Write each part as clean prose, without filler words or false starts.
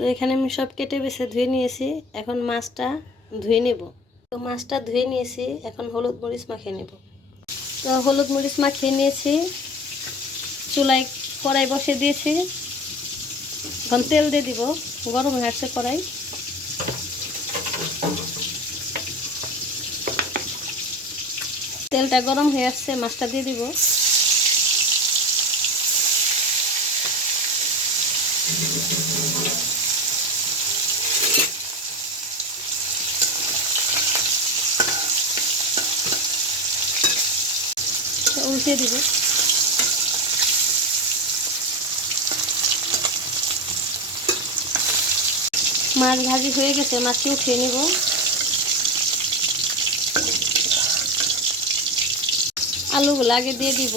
তো এখানে আমি সব কেটে বেছে ধুয়ে নিয়েছি। এখন মাছটা ধুয়ে নেব। তো মাছটা ধুয়ে নিয়েছি, এখন হলুদ মরিচ মাখিয়ে নেব। তো হলুদ মরিচ মাখিয়ে নিয়েছি, চুলায় কড়াই বসিয়ে দিয়েছি। এখন তেল দিয়ে দিব, গরম হয়ে আসছে কড়াই। তেলটা গরম হয়ে আসছে, মাছটা দিয়ে দিব। উল্টে দিব। মাছ ভাজি হয়ে গেছে, মাছটি উঠিয়ে নিব। আলুগুলো আগে দিয়ে দিব।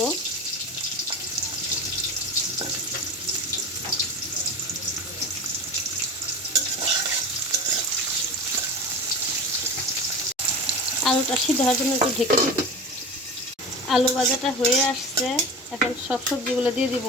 আলুটা সিদ্ধ হওয়ার জন্য একটু ঢেকে দিব। আলু ভাজাটা হয়ে আসছে, এখন সব সবজিগুলো দিয়ে দিব।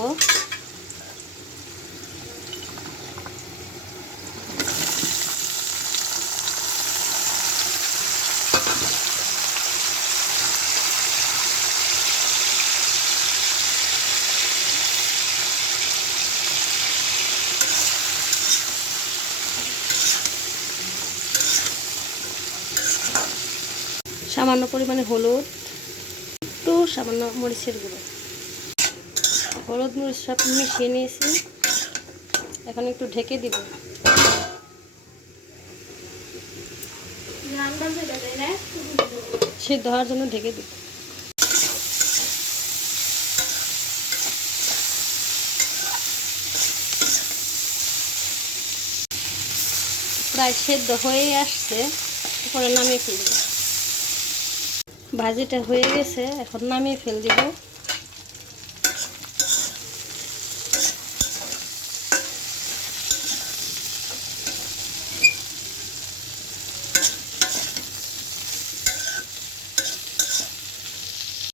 সামান্য পরিমাণে হলুদ, একটু সামান্য মরিচের গুঁড়ো, হলুদ মরিচ সব মিশিয়ে নিয়েছি। এখন একটু ঢেকে দিব। সিদ্ধ হওয়ার জন্য ঢেকে দিব। প্রায় সেদ্ধ হয়ে আসছে, পরে নামিয়ে ফেলব। ভাজিটা হয়ে গেছে, এখন নামিয়ে ফেল দিব।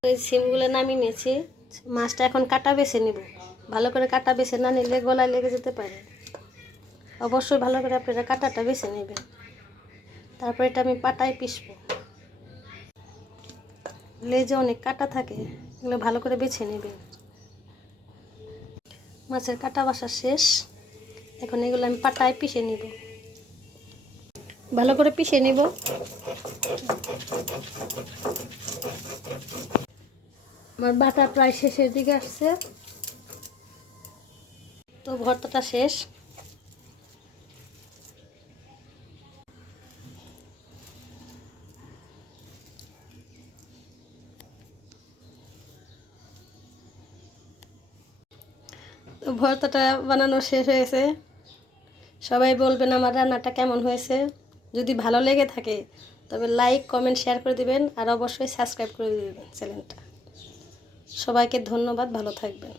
এই সিমগুলো নামিয়ে নিয়েছি। মাছটা এখন কাটা বেছে নিব। ভালো করে কাটা বেছে না নিলে গলায় লেগে যেতে পারে। অবশ্যই ভালো করে আপনারা কাটাটা বেছে নেবেন। তারপর এটা আমি পাটায় পিষবো। লেজে অনেক কাটা থাকে, এগুলো ভালো করে বেছে নেবেন। মাছের কাটা বাছা শেষ, এখন এগুলো আমি পাটায় পিষে নিব। ভালো করে পিষে নিব। আমার বাটা প্রায় শেষের দিকে আসছে। তো ভর্তাটা শেষ। তো ভর্তাটা বানানো শেষ হয়েছে। সবাই বলবেন আমার রান্নাটা কেমন হয়েছে। যদি ভালো লেগে থাকে তবে লাইক কমেন্ট শেয়ার করে দিবেন, আর অবশ্যই সাবস্ক্রাইব করে দিবেন চ্যানেলটা। সবাইকে ধন্যবাদ, ভালো থাকবেন।